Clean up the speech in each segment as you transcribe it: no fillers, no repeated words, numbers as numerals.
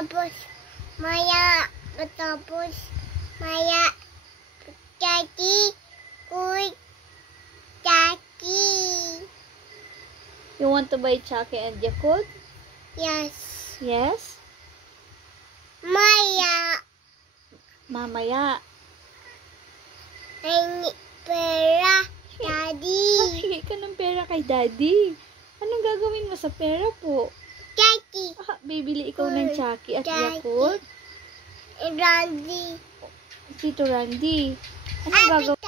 Tapos, Maya. Tapos, Maya. Daddy. Uy. Daddy. You want to buy Chucky and Yakult? Yes. Yes? Maya. Mamaya. Ay, pera. Daddy. Hingi ka ng pera kay Daddy. Anong gagawin mo sa pera po? Daddy. Bibili ikaw ng Chucky at Daddy. Yakult? Randy. Tito Randy. Anong gagawin?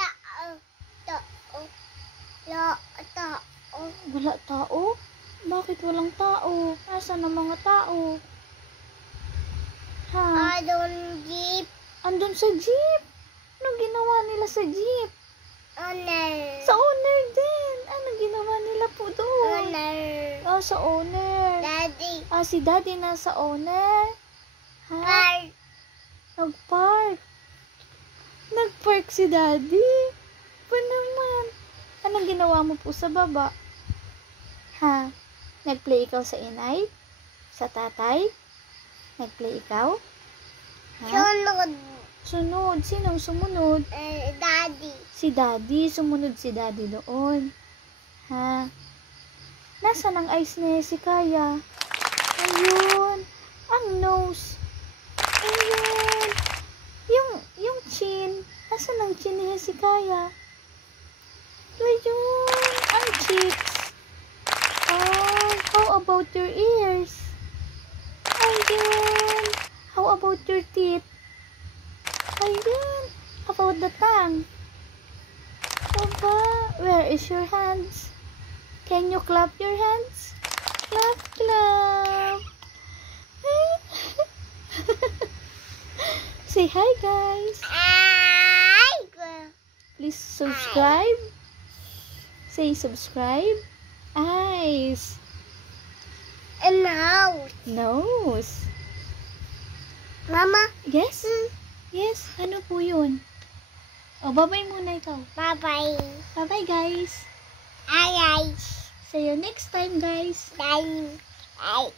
Wala tao? Bakit walang tao? Nasaan ang mga tao? Ha? Jeep. Andun sa jeep. Anong ginawa nila sa jeep? Owner. Sa owner din. Anong ginawa nila po doon? Owner. Sa owner. Daddy. Si Daddy nasa owner. Ha? Park. Nag-park. Nag-park si Daddy. Pa naman. Anong ginawa mo po sa baba? Ha? Nag-play ikaw sa inay? Sa tatay? Nag-play ikaw? Ha? Sunod. Sunod. Sinong sumunod? Daddy. Si Daddy. Sumunod si Daddy doon. Ha? Nasaan ang eyes ni si Kaya? Ayun. Ang nose. Ayun. Yung chin. Nasaan ang chin ni si Kaya? Ayun. Ang cheeks. How about your ears? Ayun. How about your teeth? Ayun. How about the tongue? Aba, where is your hands? Can you clap your hands? Clap, clap. Say hi, guys. Please subscribe. Say subscribe. Eyes. And house. Nose. Mama. Yes? Yes. Ano po yun? Bye-bye muna ikaw. Bye-bye. Bye-bye, guys. Ay. See you next time, guys. Bye. Bye.